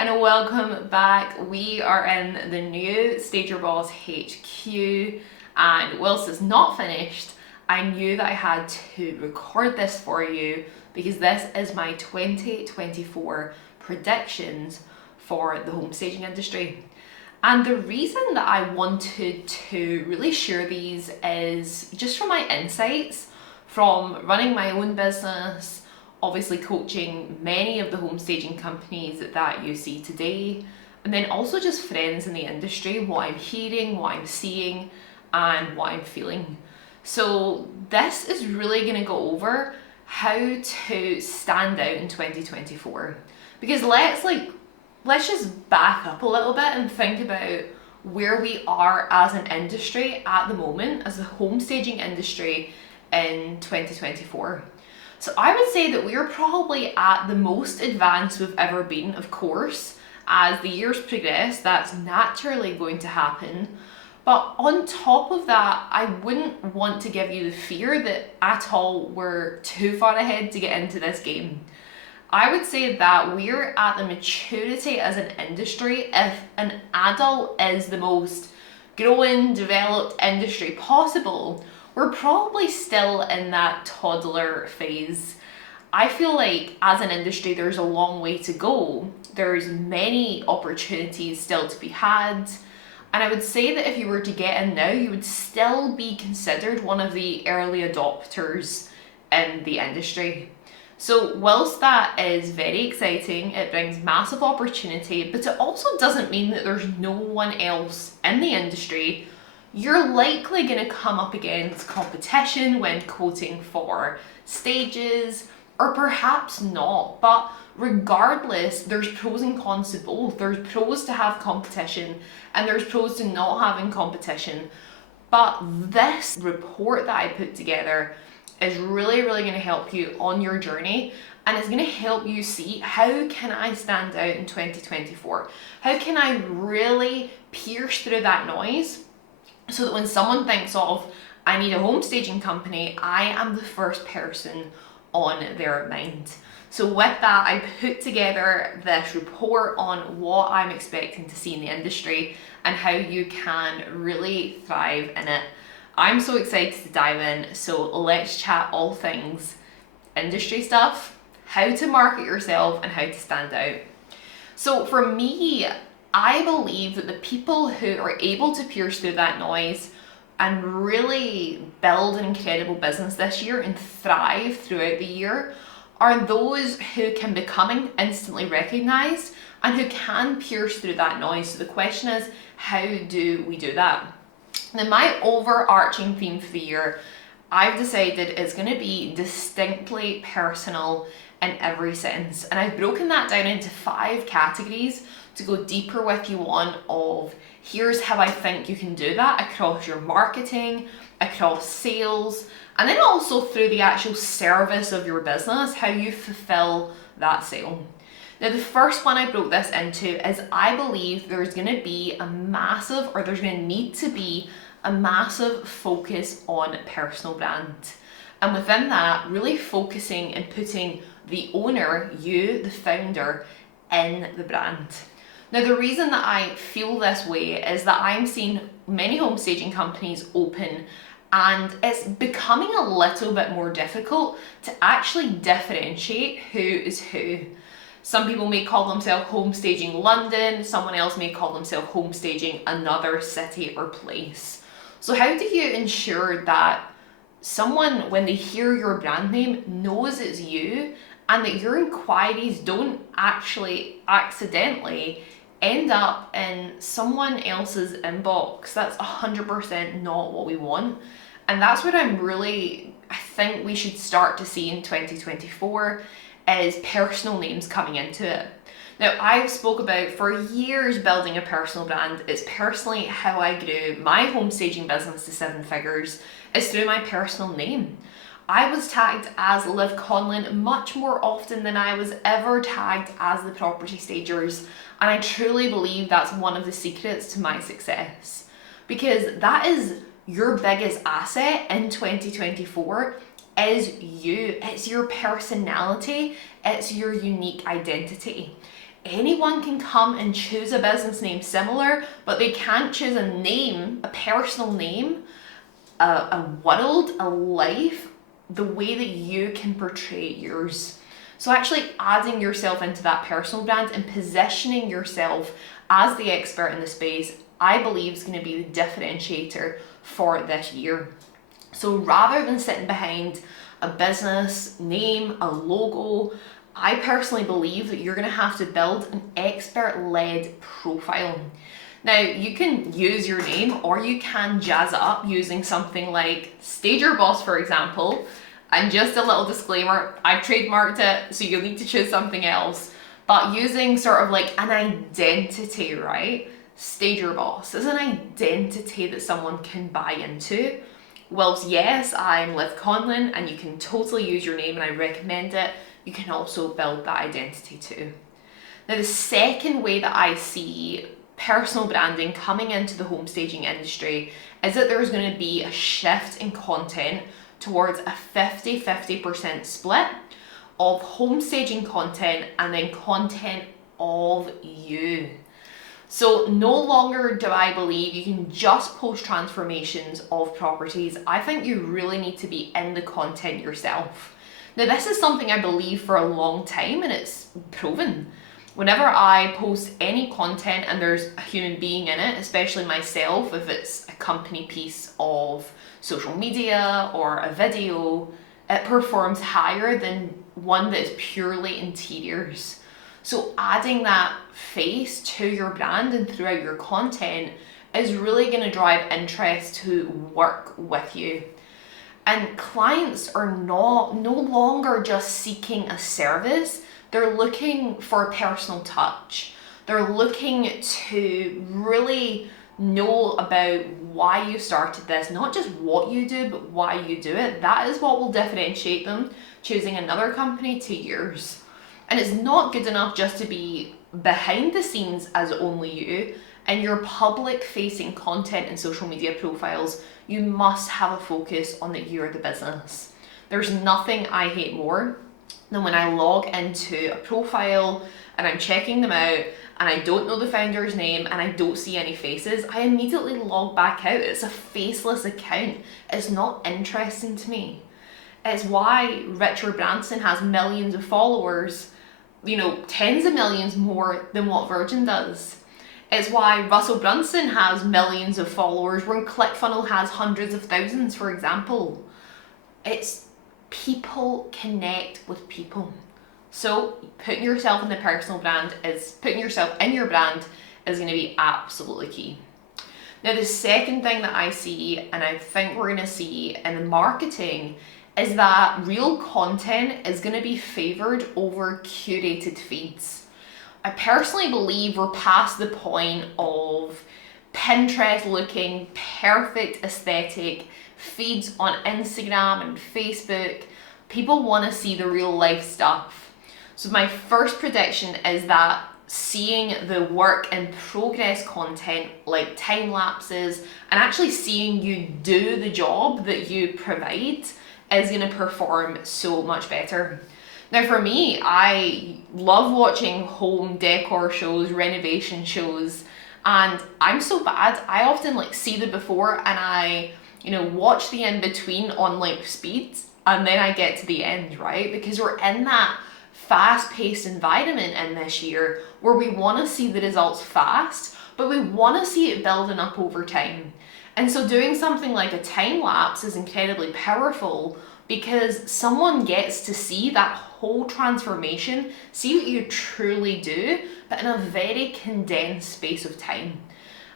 and welcome back. We are in the new STAGERBOSS HQ, and whilst it's not finished, I knew that I had to record this for you because this is my 2024 predictions for the home staging industry. And the reason that I wanted to really share these is just from my insights from running my own business, obviously coaching many of the home staging companies that you see today, and then also just friends in the industry, what I'm hearing, what I'm seeing, and what I'm feeling. So this is really going to go over how to stand out in 2024. Because let's just back up a little bit and think about where we are as an industry at the moment, as the home staging industry in 2024. So I would say that we're probably at the most advanced we've ever been. Of course, as the years progress, that's naturally going to happen. But on top of that, I wouldn't want to give you the fear that at all we're too far ahead to get into this game. I would say that we're at the maturity as an industry. If an adult is the most growing, developed industry possible, we're probably still in that toddler phase. I feel like as an industry, there's a long way to go. There's many opportunities still to be had. And I would say that if you were to get in now, you would still be considered one of the early adopters in the industry. So whilst that is very exciting, it brings massive opportunity, but it also doesn't mean that there's no one else in the industry. You're likely going to come up against competition when quoting for stages, or perhaps not. But regardless, there's pros and cons to both. There's pros to have competition, and there's pros to not having competition. But this report that I put together is really going to help you on your journey, and it's going to help you see how can I stand out in 2024? How can I really pierce through that noise so that when someone thinks of, I need a home staging company, I am the first person on their mind. So with that, I put together this report on what I'm expecting to see in the industry and how you can really thrive in it. I'm so excited to dive in, so let's chat all things industry stuff, how to market yourself, and how to stand out. So for me, I believe that the people who are able to pierce through that noise and really build an incredible business this year and thrive throughout the year are those who can become instantly recognized and who can pierce through that noise. So the question is, how do we do that? Now, my overarching theme for the year, I've decided is going to be distinctly personal in every sense. And I've broken that down into 5 categories to go deeper with you on of here's how I think you can do that across your marketing, across sales, and then also through the actual service of your business, how you fulfill that sale. Now, the first one I broke this into is I believe there's going to be there's going to need to be a massive focus on personal brand. And within that, really focusing and putting the owner, you, the founder, in the brand. Now, the reason that I feel this way is that I'm seeing many home staging companies open, and it's becoming a little bit more difficult to actually differentiate who is who. Some people may call themselves home staging London, someone else may call themselves home staging another city or place. So how do you ensure that someone, when they hear your brand name, knows it's you, and that your inquiries don't actually accidentally end up in someone else's inbox? That's 100% not what we want. And that's what I think we should start to see in 2024 is personal names coming into it. Now, I've spoke about for years building a personal brand. It's personally how I grew my home staging business to 7 figures is through my personal name. I was tagged as Liv Conlon much more often than I was ever tagged as the Property Stagers, and I truly believe that's one of the secrets to my success, because that is your biggest asset in 2024 is you. It's your personality, it's your unique identity. Anyone can come and choose a business name similar, but they can't choose a name, a personal name, a world, a life, the way that you can portray yours. So actually adding yourself into that personal brand and positioning yourself as the expert in the space, I believe is going to be the differentiator for this year. So rather than sitting behind a business name, a logo, I personally believe that you're going to have to build an expert-led profile. Now, you can use your name or you can jazz it up using something like STAGERBOSS, for example. And just a little disclaimer, I've trademarked it, so you'll need to choose something else. But using sort of like an identity, right? STAGERBOSS is an identity that someone can buy into. Whilst yes, I'm Liv Conlon and you can totally use your name and I recommend it, you can also build that identity too. Now, the second way that I see personal branding coming into the home staging industry is that there's going to be a shift in content towards a 50-50% split of home staging content and then content of you. So no longer do I believe you can just post transformations of properties. I think you really need to be in the content yourself. Now, this is something I believe for a long time and it's proven. Whenever I post any content and there's a human being in it, especially myself, if it's a company piece of social media or a video, it performs higher than one that is purely interiors. So adding that face to your brand and throughout your content is really going to drive interest to work with you. And clients are no longer just seeking a service, they're looking for a personal touch. They're looking to really know about why you started this, not just what you do, but why you do it. That is what will differentiate them choosing another company to yours. And it's not good enough just to be behind the scenes as only you. In your public facing content and social media profiles, you must have a focus on that you're the business. There's nothing I hate more than when I log into a profile and I'm checking them out and I don't know the founder's name and I don't see any faces. I immediately log back out. It's a faceless account. It's not interesting to me. It's why Richard Branson has millions of followers, tens of millions more than what Virgin does. It's why Russell Brunson has millions of followers when ClickFunnels has hundreds of thousands, for example. It's people connect with people. So putting yourself in the personal brand putting yourself in your brand is going to be absolutely key. Now, the second thing that I see, and I think we're going to see in marketing, is that real content is going to be favored over curated feeds. I personally believe we're past the point of Pinterest looking perfect aesthetic feeds on Instagram and Facebook. People want to see the real life stuff. So my first prediction is that seeing the work in progress content like time lapses and actually seeing you do the job that you provide is going to perform so much better. Now, for me, I love watching home decor shows, renovation shows, and I'm so bad. I often see the before and I watch the in between on speed, and then I get to the end, right? Because we're in that fast-paced environment in this year where we want to see the results fast, but we want to see it building up over time. And so doing something like a time lapse is incredibly powerful because someone gets to see that whole transformation, see what you truly do, but in a very condensed space of time.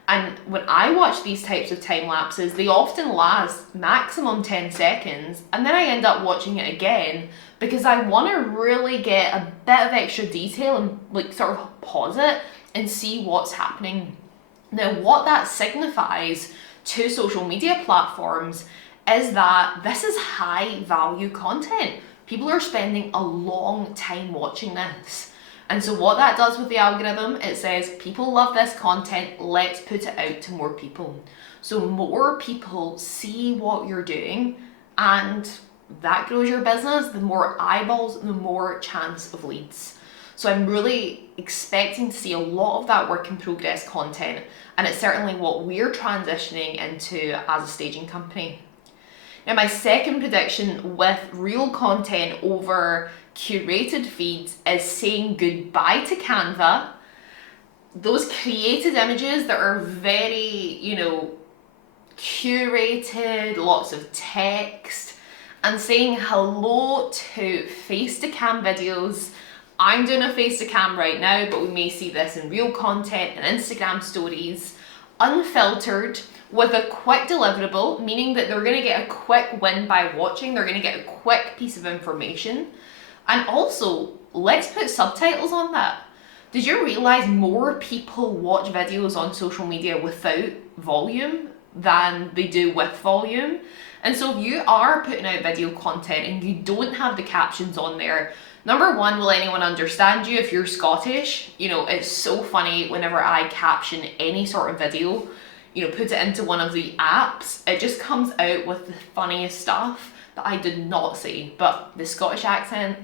And when I watch these types of time lapses, they often last maximum 10 seconds, and then I end up watching it again because I want to really get a bit of extra detail and sort of pause it and see what's happening. Now, what that signifies to social media platforms is that this is high value content. People are spending a long time watching this. And so what that does with the algorithm, it says, people love this content, let's put it out to more people. So more people see what you're doing, and that grows your business. The more eyeballs, the more chance of leads. So I'm really expecting to see a lot of that work in progress content, and it's certainly what we're transitioning into as a staging company. Now, my second prediction with real content over curated feeds is saying goodbye to Canva. Those created images that are very, curated, lots of text, and saying hello to face to cam videos. I'm doing a face to cam right now, but we may see this in real content and Instagram stories, unfiltered, with a quick deliverable, meaning that they're going to get a quick win by watching, they're going to get a quick piece of information. And also, let's put subtitles on that. Did you realize more people watch videos on social media without volume than they do with volume? And so if you are putting out video content and you don't have the captions on there, number one, will anyone understand you if you're Scottish? It's so funny whenever I caption any sort of video, put it into one of the apps, it just comes out with the funniest stuff that I did not say. But the Scottish accent,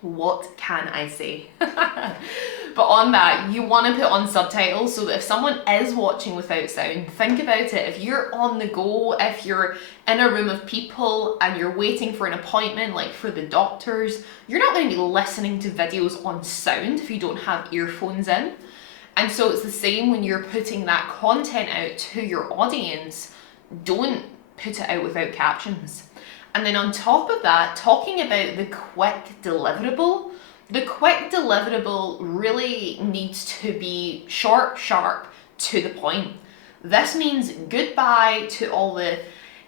what can I say? But on that, you want to put on subtitles so that if someone is watching without sound, think about it. If you're on the go, if you're in a room of people and you're waiting for an appointment, like for the doctors, you're not going to be listening to videos on sound if you don't have earphones in. And so it's the same when you're putting that content out to your audience. Don't put it out without captions. And then on top of that, talking about the quick deliverable, the quick deliverable really needs to be short, sharp, to the point. This means goodbye to all the,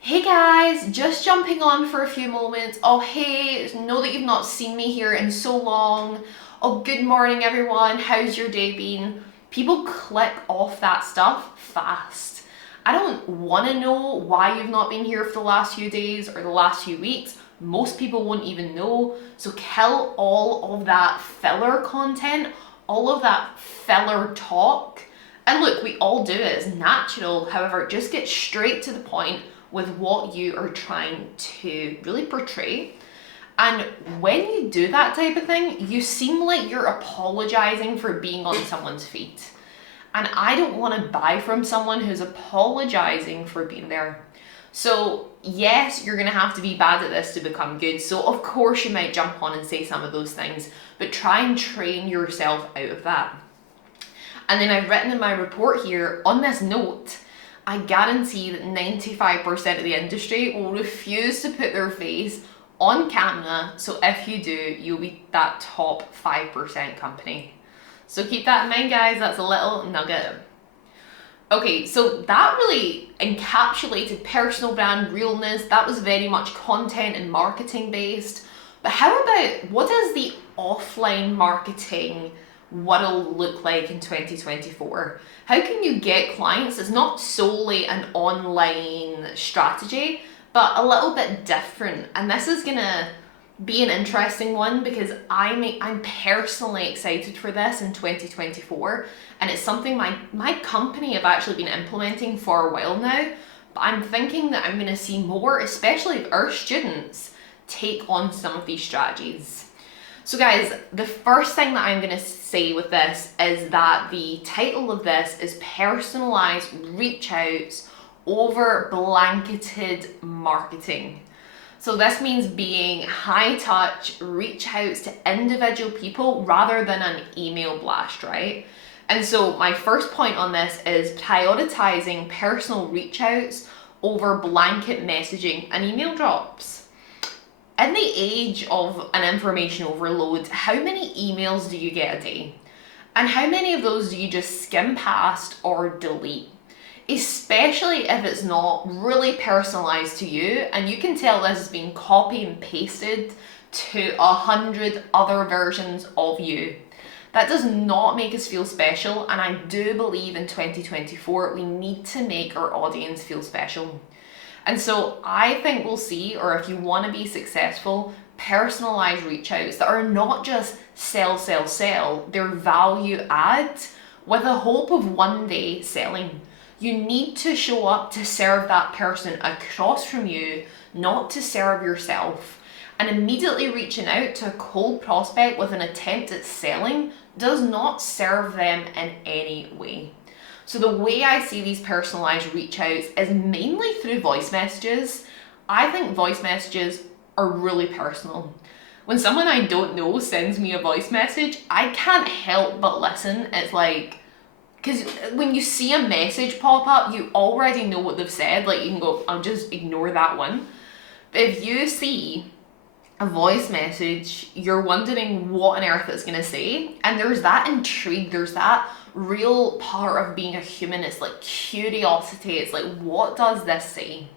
hey guys, just jumping on for a few moments. Oh, hey, know that you've not seen me here in so long. Oh, good morning, everyone. How's your day been? People click off that stuff fast. I don't want to know why you've not been here for the last few days or the last few weeks. Most people won't even know. So kill all of that filler content, all of that filler talk. And look, we all do it, it's natural. However, just get straight to the point with what you are trying to really portray. And when you do that type of thing, you seem like you're apologizing for being on someone's feet. And I don't want to buy from someone who's apologizing for being there. So yes, you're going to have to be bad at this to become good. So of course you might jump on and say some of those things, but try and train yourself out of that. And then I've written in my report here, on this note, I guarantee that 95% of the industry will refuse to put their face on camera. So if you do, you'll be that top 5% company. So keep that in mind, guys. That's a little nugget. Okay, so that really encapsulated personal brand realness. That was very much content and marketing based. But how about, what is the offline marketing, what it'll look like in 2024? How can you get clients? It's not solely an online strategy, but a little bit different. And this is gonna be an interesting one because I'm personally excited for this in 2024, and it's something my company have actually been implementing for a while now, but I'm thinking that I'm going to see more, especially if our students take on some of these strategies. So guys, the first thing that I'm going to say with this is that the title of this is personalized reach outs over blanketed marketing. So this means being high touch, reach outs to individual people rather than an email blast, right? And so my first point on this is prioritizing personal reach outs over blanket messaging and email drops. In the age of an information overload, how many emails do you get a day? And how many of those do you just skim past or delete? Especially if it's not really personalized to you and you can tell this has been copy and pasted to 100 other versions of you. That does not make us feel special, and I do believe in 2024 we need to make our audience feel special. And so I think we'll see, or if you want to be successful, personalized reach outs that are not just sell, sell, sell, they're value add with a hope of one day selling. You need to show up to serve that person across from you, not to serve yourself. And immediately reaching out to a cold prospect with an attempt at selling does not serve them in any way. So the way I see these personalized reach outs is mainly through voice messages. I think voice messages are really personal. When someone I don't know sends me a voice message, I can't help but listen. It's like, because when you see a message pop up, you already know what they've said. Like, you can go, I'll just ignore that one. But if you see a voice message, you're wondering what on earth it's going to say. And there's that intrigue, there's that real part of being a human. It's like curiosity. It's like, what does this say?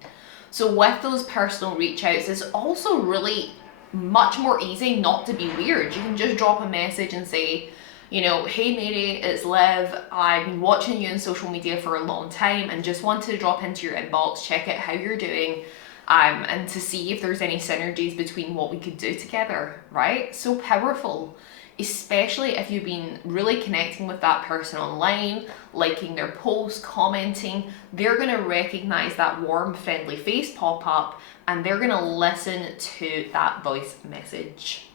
So with those personal reach outs, it's also really much more easy not to be weird. You can just drop a message and say, you know, hey Mary, it's Liv. I've been watching you on social media for a long time and just wanted to drop into your inbox, check out how you're doing, and to see if there's any synergies between what we could do together, right? So powerful, especially if you've been really connecting with that person online, liking their posts, commenting. They're gonna recognize that warm, friendly face pop up, and they're gonna listen to that voice message.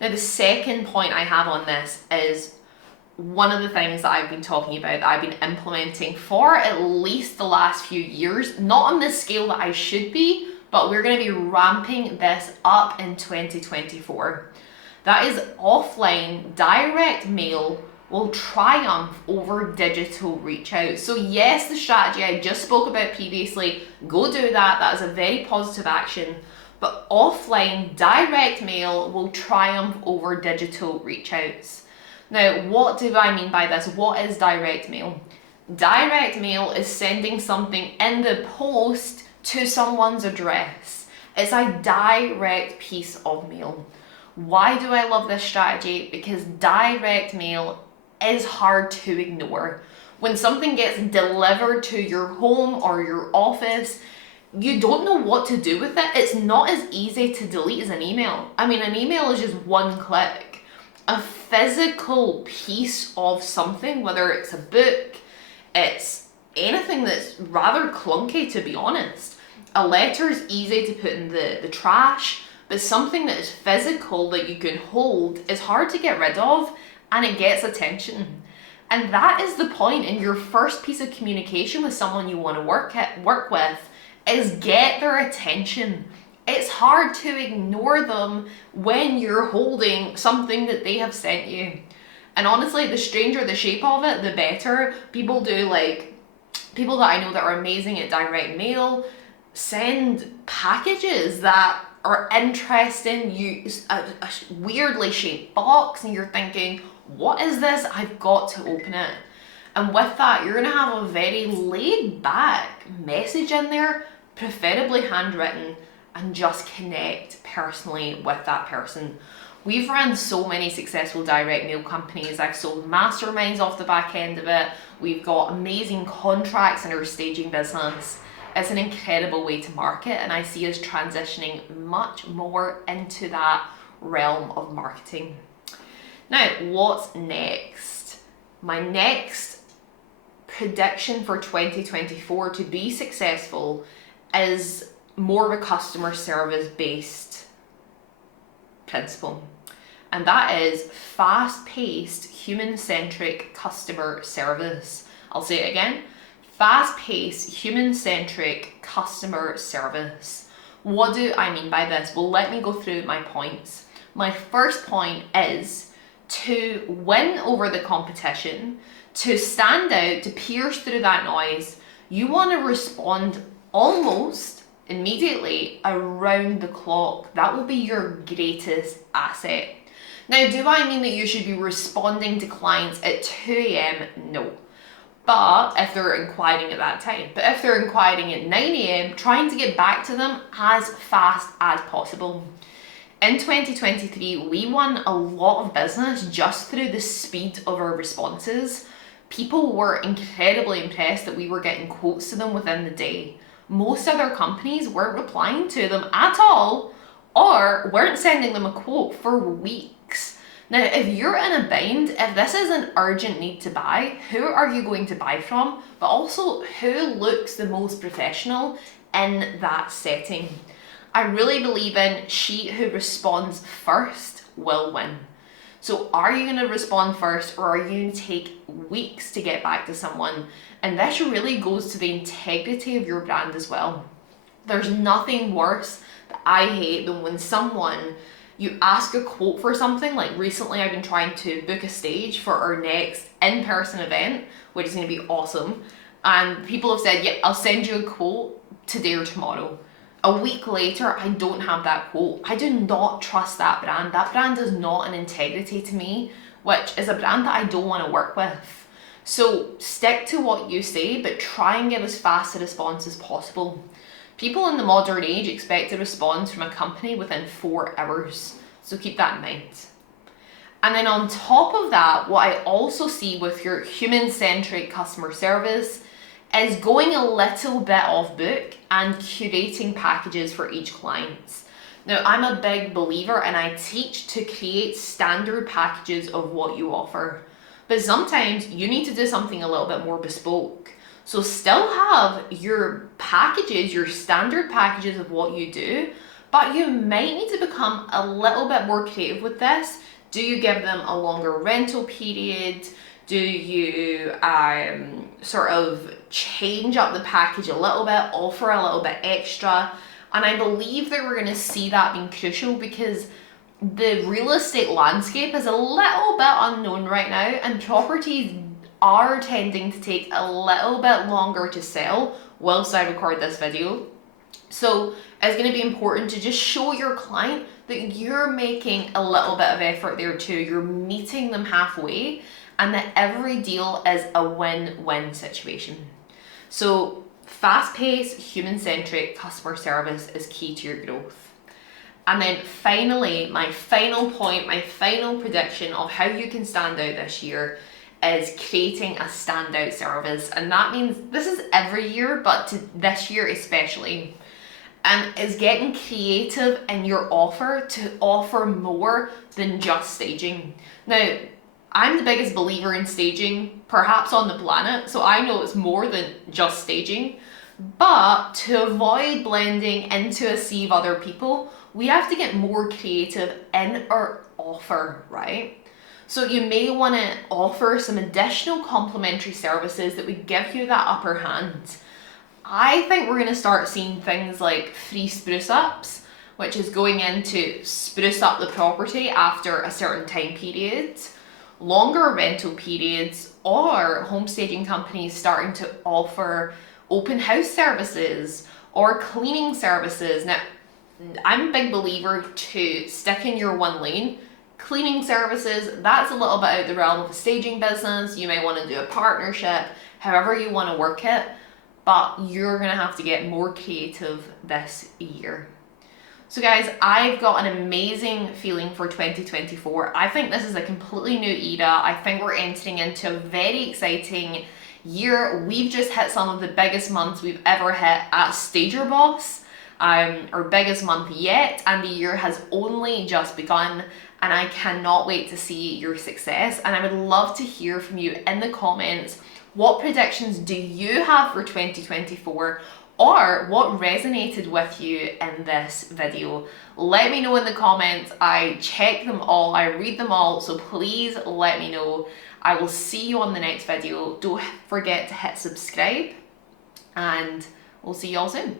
Now, the second point I have on this is one of the things that I've been talking about, that I've been implementing for at least the last few years, not on the scale that I should be, but we're going to be ramping this up in 2024. That is offline direct mail will triumph over digital reach out. So yes, the strategy I just spoke about previously, go do that. That is a very positive action. But offline direct mail will triumph over digital reach outs. Now, what do I mean by this? What is direct mail? Direct mail is sending something in the post to someone's address. It's a direct piece of mail. Why do I love this strategy? Because direct mail is hard to ignore. When something gets delivered to your home or your office, you don't know what to do with it. It's not as easy to delete as an email. I mean, an email is just one click. A physical piece of something, whether it's a book, it's anything that's rather clunky, to be honest. A letter is easy to put in the trash, but something that is physical that you can hold is hard to get rid of, and it gets attention. And that is the point in your first piece of communication with someone you want to work with, is get their attention. It's hard to ignore them when you're holding something that they have sent you. And honestly, the stranger the shape of it, the better. People that I know that are amazing at direct mail send packages that are interesting. A weirdly shaped box, and you're thinking, what is this? I've got to open it. And with that, you're gonna have a very laid back message in there, preferably handwritten, and just connect personally with that person. We've run so many successful direct mail companies. I've sold masterminds off the back end of it. We've got amazing contracts in our staging business. It's an incredible way to market, and I see us transitioning much more into that realm of marketing. Now, what's next? My next prediction for 2024 to be successful is more of a customer service based principle. And that is fast-paced, human-centric customer service. I'll say it again. Fast-paced, human-centric customer service. What do I mean by this? Well, let me go through my points. My first point is to win over the competition, to stand out, to pierce through that noise. You want to respond almost immediately, around the clock. That will be your greatest asset. Now, do I mean that you should be responding to clients at 2 a.m? No. But if they're inquiring at that time. But if they're inquiring at 9 a.m, trying to get back to them as fast as possible. In 2023, we won a lot of business just through the speed of our responses. People were incredibly impressed that we were getting quotes to them within the day. Most other companies weren't replying to them at all, or weren't sending them a quote for weeks. Now, if you're in a bind, if this is an urgent need to buy, who are you going to buy from? But also, who looks the most professional in that setting? I really believe in she who responds first will win. So are you going to respond first, or are you going to take weeks to get back to someone? And this really goes to the integrity of your brand as well. There's nothing worse that I hate than when you ask a quote for something. Like recently I've been trying to book a stage for our next in-person event, which is going to be awesome. And people have said, yeah, I'll send you a quote today or tomorrow. A week later, I don't have that quote. I do not trust that brand. That brand is not an integrity to me, which is a brand that I don't want to work with. So stick to what you say, but try and give as fast a response as possible. People in the modern age expect a response from a company within 4 hours. So keep that in mind. And then on top of that, what I also see with your human-centric customer service is going a little bit off book and curating packages for each client. Now, I'm a big believer and I teach to create standard packages of what you offer. But sometimes you need to do something a little bit more bespoke. So still have your packages, your standard packages of what you do, but you might need to become a little bit more creative with this. Do you give them a longer rental period? Do you sort of change up the package a little bit, offer a little bit extra? And I believe that we're going to see that being crucial because the real estate landscape is a little bit unknown right now, and properties are tending to take a little bit longer to sell whilst I record this video. So it's going to be important to just show your client that you're making a little bit of effort there too. You're meeting them halfway, and that every deal is a win-win situation. So fast-paced, human-centric customer service is key to your growth. And then finally, my final point, my final prediction of how you can stand out this year is creating a standout service. And that means this is every year, but this year especially. And is getting creative in your offer to offer more than just staging. Now, I'm the biggest believer in staging, perhaps on the planet, so I know it's more than just staging. But to avoid blending into a sea of other people, we have to get more creative in our offer, right? So you may want to offer some additional complimentary services that would give you that upper hand. I think we're going to start seeing things like free spruce ups, which is going in to spruce up the property after a certain time period, longer rental periods, or home staging companies starting to offer open house services or cleaning services. Now, I'm a big believer to stick in your one lane. Cleaning services, that's a little bit out the realm of a staging business. You may want to do a partnership, however you want to work it, but you're going to have to get more creative this year. So guys, I've got an amazing feeling for 2024. I think this is a completely new era. I think we're entering into a very exciting year. We've just hit some of the biggest months we've ever hit at STAGERBOSS, our biggest month yet, and the year has only just begun. And I cannot wait to see your success. And I would love to hear from you in the comments. What predictions do you have for 2024? Or what resonated with you in this video? Let me know in the comments. I check them all, I read them all, so please let me know. I will see you on the next video. Don't forget to hit subscribe, and we'll see you all soon.